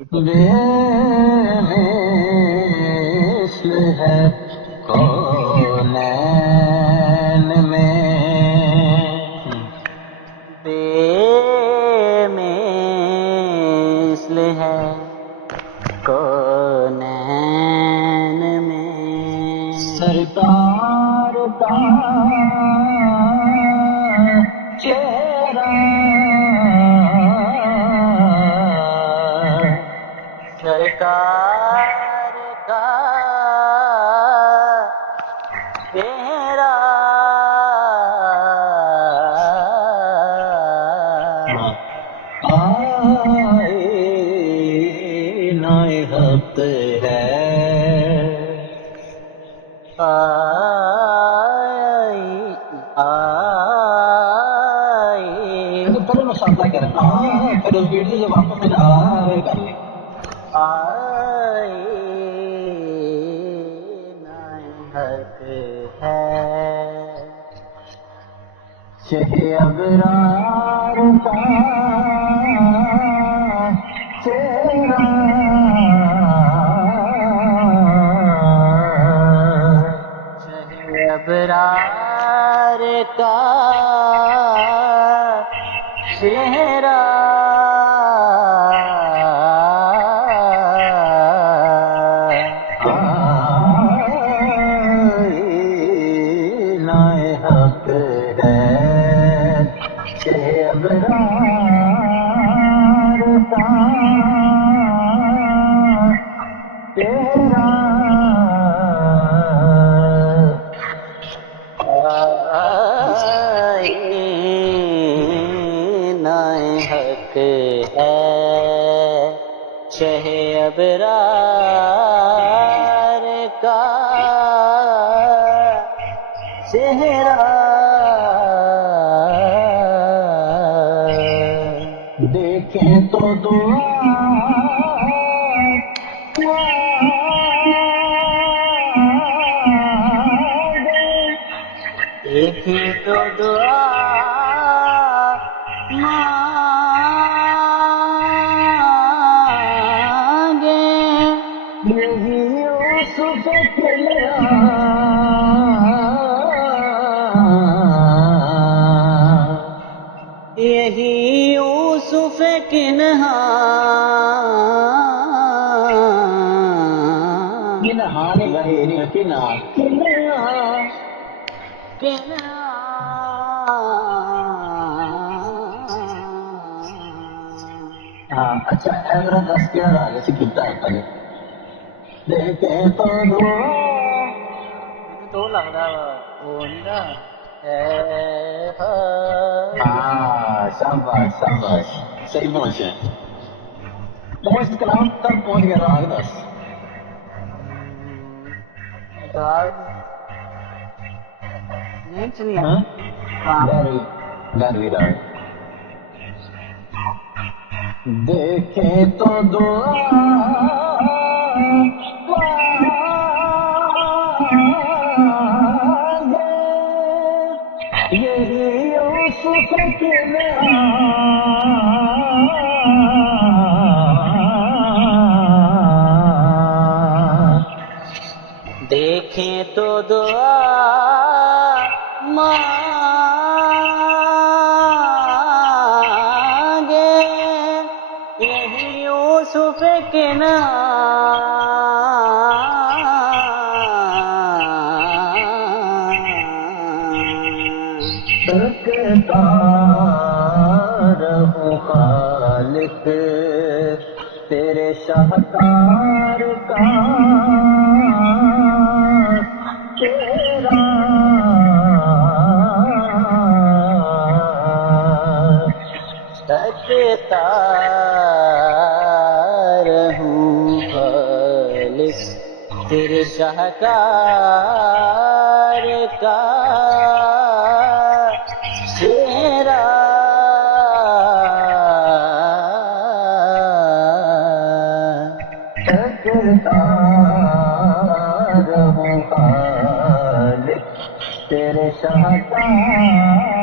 بے مثل ہے کونین میں، بے مثل ہے کونین میں، سرکار کا چہرہ سرکار کا چہرہ آئینہ حق ہے، پہلے مشاہدہ کریں پھر اس ویڈیو سے واپس کر لیں۔ آئینہ حق ہے، شہ ابرار کا چہرہ شہ ابرار کا چہرہ آئینہ حق ہے، شہ ابرار کا چہرہ آئینہ حق ہے، شہ ابرار کا چہرہ دیکھیں تو دعا دیکھیں تو دعا مانگے، یہی یوسف کے لیا یہی یوسف کنہا کنہانی غیر ہاں اچھا میرا 10 کیا رہا جیسے کتا ہے پہلے دیکھیں تو تو لگ رہا وہ نہیں رہا ہاں شاباش شاباش صحیح پہنچے پہنچ کلام تب پہنچ گیا راگ 10 نہیں چلی گاروی راگ دیکھیں تو دعا یہی یوسف کے دیکھیں تو دعا مانگے، یہی یوسف کے تکتا رہوں خالق تیرے شاہکار کا تیرا تکتا رہوں خالق تیرے شاہکار کا چہرہ تکتا رہوں خالق تیرے شاہکار